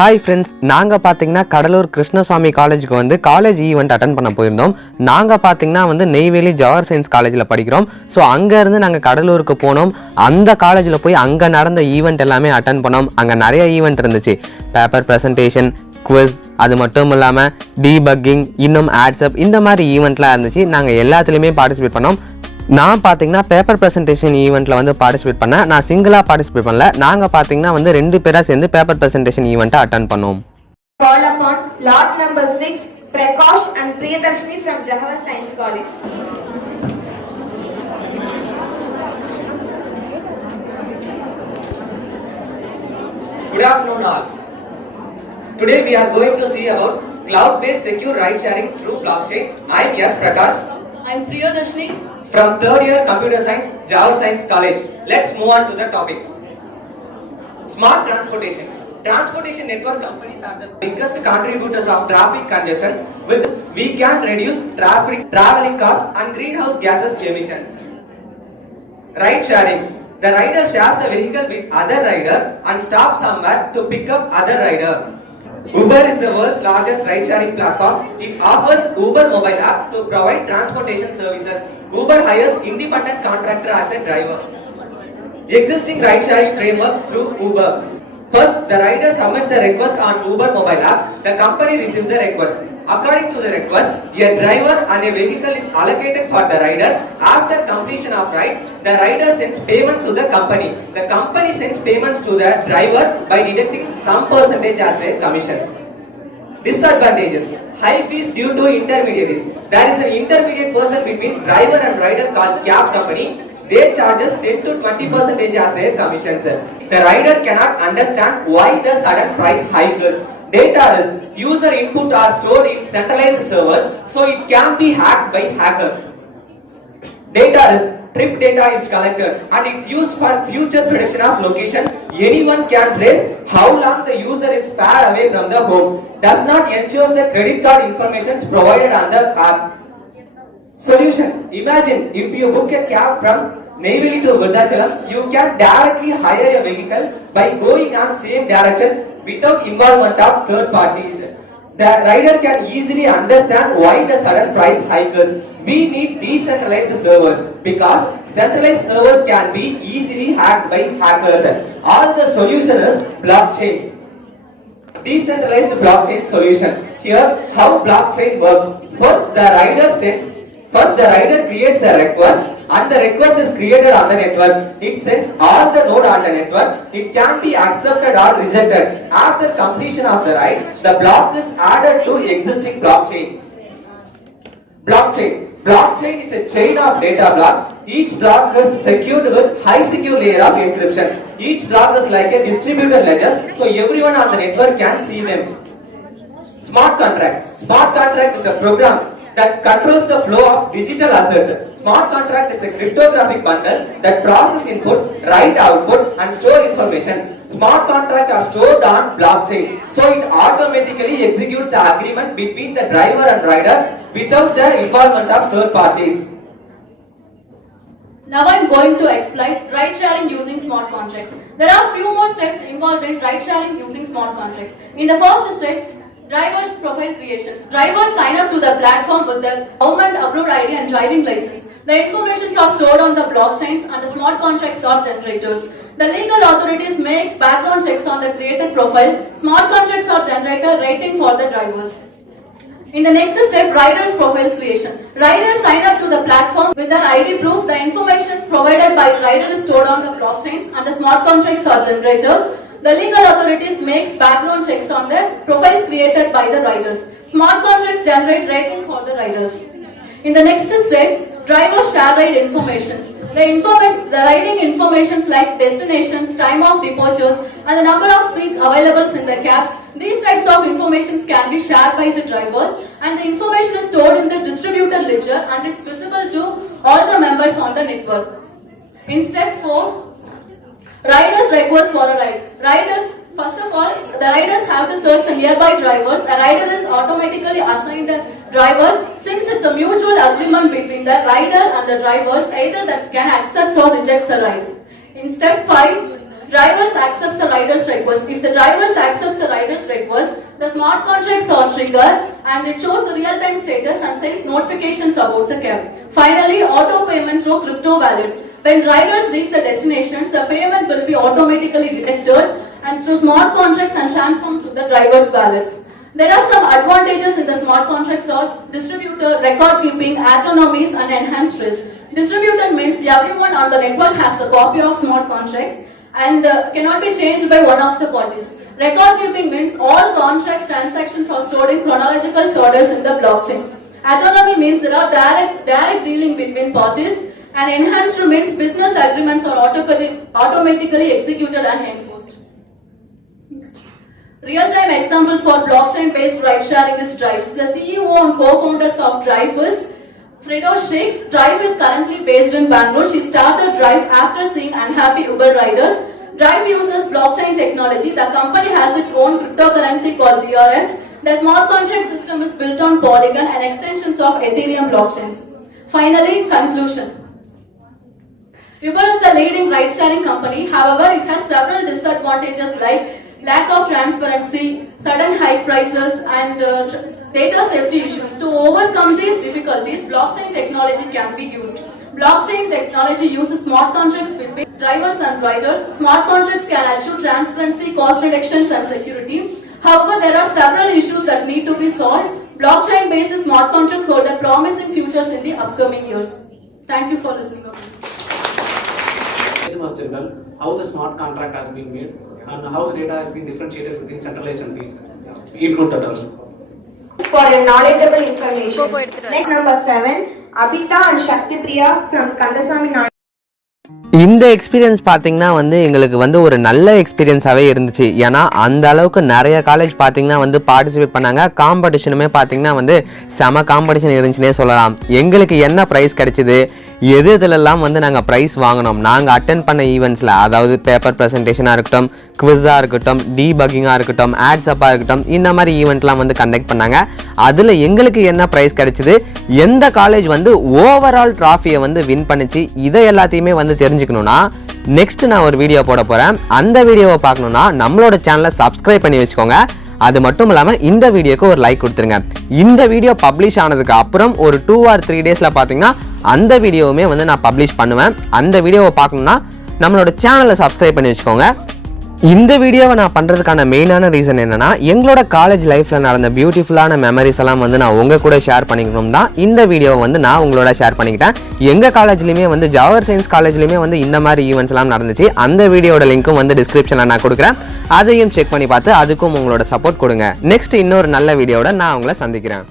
Hi friends, நாங்கள் பார்த்தீங்கன்னா கடலூர் கிருஷ்ணசாமி காலேஜுக்கு வந்து காலேஜ் ஈவெண்ட் அட்டன் பண்ண போயிருந்தோம். நாங்கள் பார்த்தீங்கன்னா வந்து நெய்வேலி ஜவஹர் சயின்ஸ் காலேஜில் படிக்கிறோம். ஸோ அங்கேருந்து நாங்கள் கடலூருக்கு போனோம். அந்த காலேஜில் போய் அங்கே நடந்த ஈவெண்ட் எல்லாமே அட்டன் பண்ணோம். அங்கே நிறைய ஈவெண்ட் இருந்துச்சு. பேப்பர் ப்ரெசன்டேஷன், குவிஸ், அது மட்டும் இல்லாமல் டீபக்கிங், இன்னும் ஆட்ஸ்அப், இந்த மாதிரி ஈவெண்ட்லாம் இருந்துச்சு. நாங்கள் எல்லாத்துலேயுமே பார்ட்டிசிபேட் பண்ணோம். நான் பார்த்தீங்கன்னா பேப்பர் ப்ரெசன்டேஷன் ஈவெண்ட்டில் வந்து பார்ட்டிசிபேட் பண்ணேன். நான் சிங்கிளாக பார்ட்டிசிபேட் பண்ணல. நாங்கள் பார்த்தீங்கன்னா வந்து 2 பேராக சேர்ந்து பேப்பர் ப்ரெசன்டேஷன் ஈவெண்ட்டை அட்டன் பண்ணோம். Call upon lot number 6, Prakash and Priyadarshini from Jahava Science College. Good afternoon all. Today we are going to see about cloud-based secure ride sharing through blockchain. I am S. Prakash. I am Priyadarshini From 3rd year Computer Science, Java Science College. Let's move on to the topic. Smart transportation. Transportation network companies are the biggest contributors of traffic congestion. With this, we can reduce traveling costs and greenhouse gases emissions. Ride sharing. The rider shares the vehicle with other rider and stops somewhere to pick up other rider. Uber is the world's largest ride-sharing platform. It offers Uber mobile app to provide transportation services. Uber hires independent contractor as a driver. Existing ride-sharing framework through Uber. First, the rider submits the request on Uber mobile app. The company receives the request. According to the request, a driver and a vehicle is allocated for the rider. After completion of ride, the rider sends payment to the company. The company sends payments to the driver by deducting some percentage as their commissions. Disadvantages: high fees due to intermediaries. There is an intermediate person between driver and rider called cab company. They charges 10 to 20% as their commissions. The rider cannot understand why the sudden price hike is. Data risk: user input are stored in centralized servers, so it can be hacked by hackers. Data risk: trip data is collected and it's used for future prediction of location. Anyone can trace how long the user is far away from the home. Does not ensure the credit card information is provided on the app. Solution: imagine if you book a cab from Neyveli to Virudhachalam, you can directly hire a vehicle by going on same direction without involvement of third parties. The rider can easily understand why the sudden price hike is. We need decentralized servers because centralized servers can be easily hacked by hackers. All the solution is blockchain. Decentralized blockchain solution. Here how blockchain works. First the rider creates a request and the request is created on the network. It sends all the node on the network. It can be accepted or rejected. After completion of the ride, the block is added to existing blockchain. Blockchain is a chain of data block. Each block is secured with high secure layer of encryption. Each block is like a distributed ledger, so everyone on the network can see them. Smart contract is a program that controls the flow of digital assets. Smart contract is a cryptographic bundle that process input, write output and store information. Smart contracts are stored on blockchain, so it automatically executes the agreement between the driver and rider without the involvement of third parties. Now I am going to explain ride sharing using smart contracts. There are few more steps involved in ride sharing using smart contracts. In the first steps, driver's profile creation. Drivers sign up to the platform with their government approved ID and driving license. The information are stored on the blockchains and the smart contracts are generators. The legal authorities makes background checks on the created profile. Smart contracts are generated rating for the drivers. In the next step, rider's profile creation. Riders sign up to the platform with their ID proof. The information provided by rider is stored on the blockchains and the smart contracts are generators. The legal authorities makes background checks on the profiles created by the riders. Smart contracts generate rating for the riders. In the next steps, drivers share ride information. The riding informations like destinations, time of departures, and the number of seats available in the cabs. These types of information can be shared by the drivers, and the information is stored in the distributed ledger and it's visible to all the members on the network. In step 4, riders request for a ride. First of all, the riders have to search the nearby drivers. A rider is automatically assigned a driver since it's a mutual agreement between the rider and the drivers, either that can accept or reject the ride. In step 5, drivers accepts the rider's request. If the drivers accepts the rider's request, smart contracts are triggered and it shows the real-time status and sends notifications about the cab. Finally, auto payment through crypto wallets. When drivers reach the destinations, the payment will be automatically detected and through smart contracts and transformed to the driver's wallets. There are some advantages in the smart contracts are distributed record keeping, autonomies and enhanced risk. Distributed means everyone on the network has a copy of smart contracts and cannot be changed by one of the parties. Record keeping means all contracts transactions are stored in chronological orders in the blockchains. Autonomy means there are direct dealing between parties, and enhanced means business agreements are automatically executed and enforced. Real-time examples for blockchain-based ride-sharing is Drive. The CEO and co-founders of Drive is Fredo Shakes. Drive is currently based in Bangalore. She started Drive after seeing unhappy Uber riders. Drive uses blockchain technology. The company has its own cryptocurrency called DRF. The smart contract system is built on Polygon and extensions of Ethereum blockchains. Finally, conclusion. Uber is the leading ride-sharing company. However, it has several disadvantages like lack of transparency, sudden high prices, and data safety issues. To overcome these difficulties, blockchain technology can be used. Blockchain technology uses smart contracts between drivers and riders. Smart contracts can achieve transparency, cost reductions, and security. However, there are several issues that need to be solved. Blockchain-based smart contracts hold a promising futures in the upcoming years. Thank you for listening. How the smart contract has been made and how the data has been differentiated between centralized and decentralized. Include that also. For your knowledgeable information. Next number 7, Abhita and Shakti Priya from Kandasamy. இந்த experience பார்த்தீங்கன்னா வந்து எங்களுக்கு வந்து ஒரு நல்ல எக்ஸ்பீரியன்ஸாகவே இருந்துச்சு. ஏன்னா அந்த அளவுக்கு நிறைய காலேஜ் பார்த்தீங்கன்னா வந்து பார்ட்டிசிபேட் பண்ணாங்க. காம்படிஷனுமே பார்த்தீங்கன்னா வந்து செம காம்படிஷன் இருந்துச்சுன்னே சொல்லலாம். எங்களுக்கு என்ன ப்ரைஸ் கிடைச்சிது, எது இதிலெல்லாம் வந்து நாங்கள் ப்ரைஸ் வாங்கினோம், நாங்கள் அட்டென்ட் பண்ண ஈவெண்ட்ஸில், அதாவது பேப்பர் ப்ரெசன்டேஷனாக இருக்கட்டும், குவிஸாக இருக்கட்டும், டீபக்கிங்காக இருக்கட்டும், ஆட்ஸ்அப்பாக இருக்கட்டும், இந்த மாதிரி ஈவெண்ட்லாம் வந்து கண்டக்ட் பண்ணாங்க. அதில் எங்களுக்கு என்ன ப்ரைஸ் கிடைச்சிது, எந்த காலேஜ் வந்து ஓவரால் ட்ராஃபியை வந்து வின் பண்ணிச்சு, இதை எல்லாத்தையுமே வந்து தெரிஞ்சுக்கணும்னா நெக்ஸ்ட் நான் ஒரு வீடியோ போட போகிறேன். அந்த வீடியோவை பார்க்கணுன்னா நம்மளோட சேனலை சப்ஸ்கிரைப் பண்ணி வச்சுக்கோங்க. அது மட்டும் இல்லாமல் இந்த வீடியோக்கு ஒரு லைக் கொடுத்துருங்க. இந்த வீடியோ பப்ளிஷ் ஆனதுக்கு அப்புறம் ஒரு 2 or 3 டேஸில் பார்த்தீங்கன்னா அந்த வீடியோவுமே வந்து நான் பப்ளிஷ் பண்ணுவேன். அந்த வீடியோவை பார்க்கணுன்னா நம்மளோட சேனலை சப்ஸ்கிரைப் பண்ணி வச்சுக்கோங்க. இந்த வீடியோவை நான் பண்ணுறதுக்கான மெயினான ரீசன் என்னன்னா, எங்களோட காலேஜ் லைஃப்பில் நடந்த பியூட்டிஃபுல்லான மெமரிஸ் எல்லாம் வந்து நான் உங்கள் கூட ஷேர் பண்ணிக்கணும் தான் இந்த வீடியோவை வந்து நான் உங்களோட ஷேர் பண்ணிக்கிட்டேன். எங்கள் காலேஜ்லையுமே வந்து ஜவஹர் சயின்ஸ் காலேஜ்லையுமே வந்து இந்த மாதிரி ஈவெண்ட்ஸ் எல்லாம் நடந்துச்சு. அந்த வீடியோட லிங்க்கும் வந்து டிஸ்கிரிப்ஷனில் நான் கொடுக்குறேன். அதையும் செக் பண்ணி பார்த்து அதுக்கும் உங்களோட சப்போர்ட் கொடுங்க. நெக்ஸ்ட் இன்னொரு நல்ல வீடியோட நான் உங்களை சந்திக்கிறேன்.